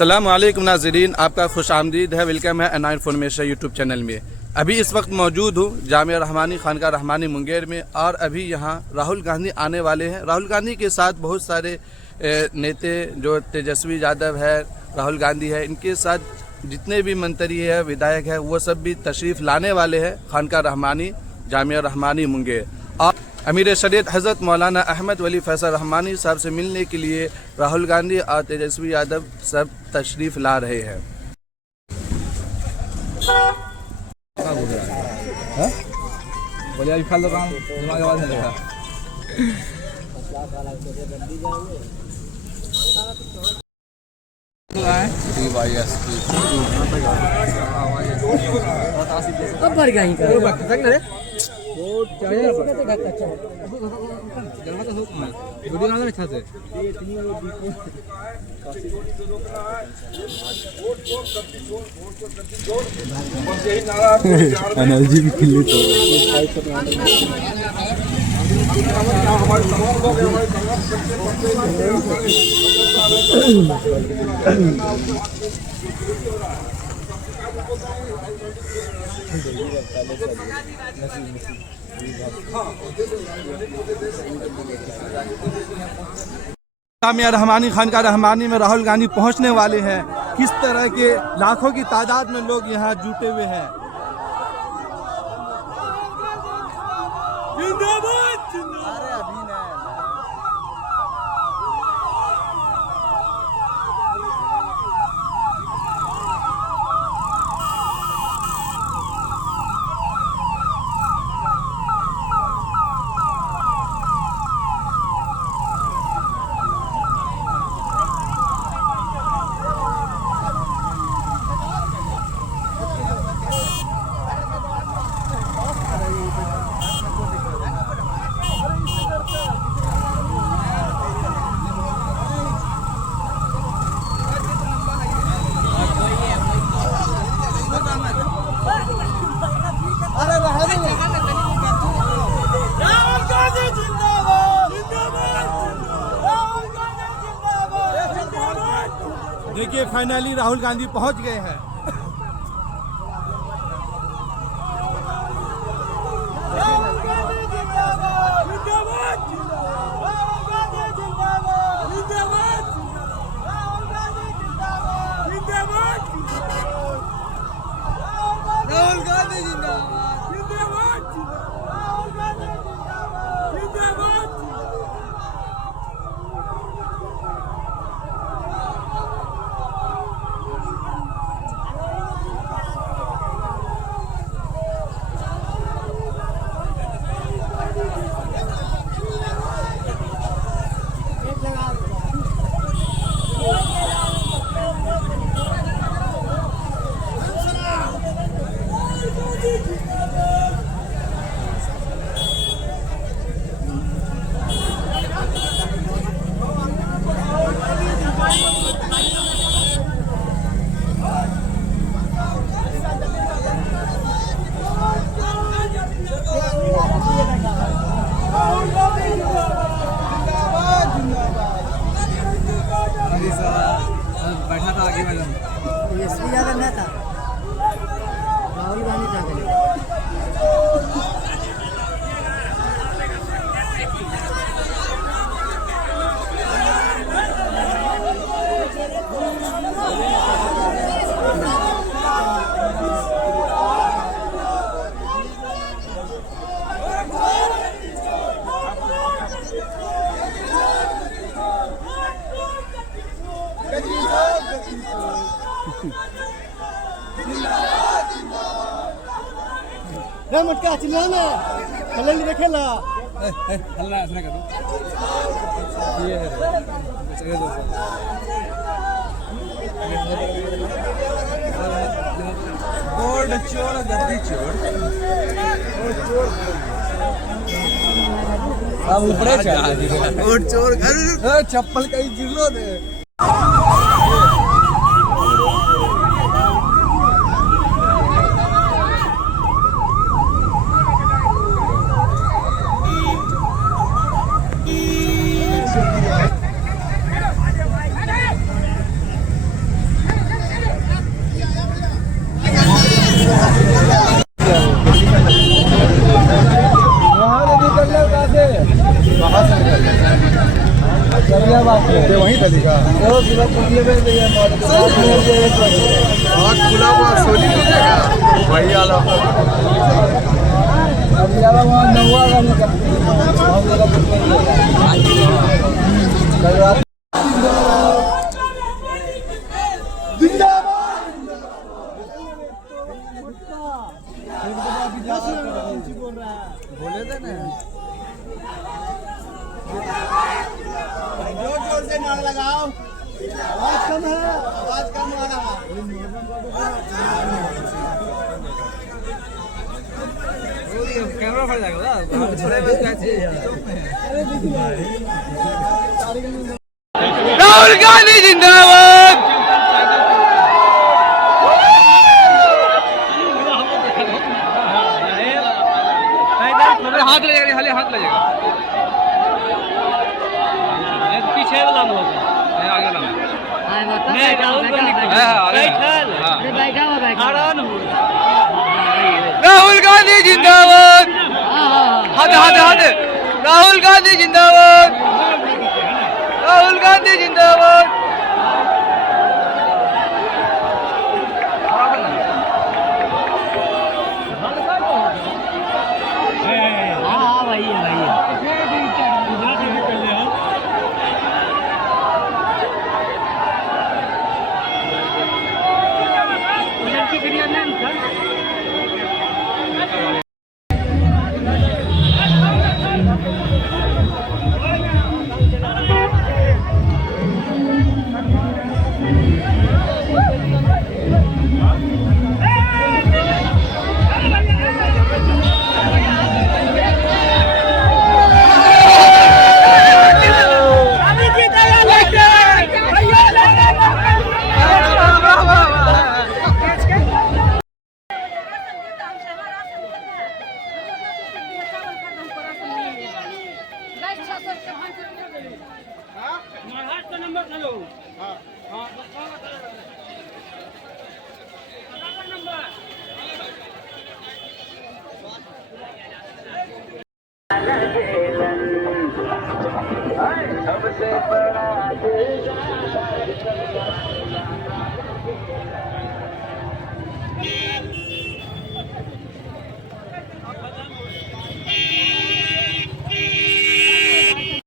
अस्सलाम वालेकुम नाज़रीन, आपका खुश आमदीद है। वेलकम है एन इन्फॉर्मेशन यूट्यूब चैनल में। अभी इस वक्त मौजूद हूँ जामिया रहमानी खानका रहमानी मुंगेर में और अभी यहाँ राहुल गांधी आने वाले हैं। राहुल गांधी के साथ बहुत सारे नेता जो तेजस्वी यादव है, राहुल गांधी है, इनके साथ जितने भी मंत्री है, विधायक है, वो सब भी तशरीफ़ लाने वाले हैं खानका रहमानी जामिया रहमानी मुंगेर। और अमीर शरीयत हज़रत मौलाना अहमद वली फैसल रहमानी साहब से मिलने के लिए राहुल गांधी और तेजस्वी यादव सब तशरीफ़ ला रहे हैं। अब भर गई एनर्जी भी खिली तो जामिया रहमानी खानका रहमानी में राहुल गांधी पहुंचने वाले हैं। किस तरह के लाखों की तादाद में लोग यहाँ जुटे हुए हैं। देखिए फाइनली राहुल गांधी पहुंच गए हैं। राहुल गांधी जिंदाबाद। बैठा था आगे मैडम, तेजस्वी यादव नहीं था, राहुल गांधी था। मुटका चिल्लाना खेल नहीं खेला हल्ला ऐसा करो ये बोर्ड चोर गद्दी चोर अब ऊपर बोर्ड चोर घर चप्पल कहीं गिरलो दे। वहीं चलेगा आज खुला हुआ सोनी मिलेगा बढ़िया बोले थे ना जोर जोर से नारा लगाओ आवाज कम है आवाज कम आ रहा कैमरा फट जाएगा राहुल गांधी जिंदाबाद। हाथ लगेगा खाली हाथ लगेगा पीछे वाला में होगा आगे वाला में नहीं राहुल गांधी बैठा हो राहुल गांधी जिंदाबाद। हाथ हाथ हाथ राहुल गांधी जिंदाबाद। राहुल गांधी जिंदाबाद। सबसे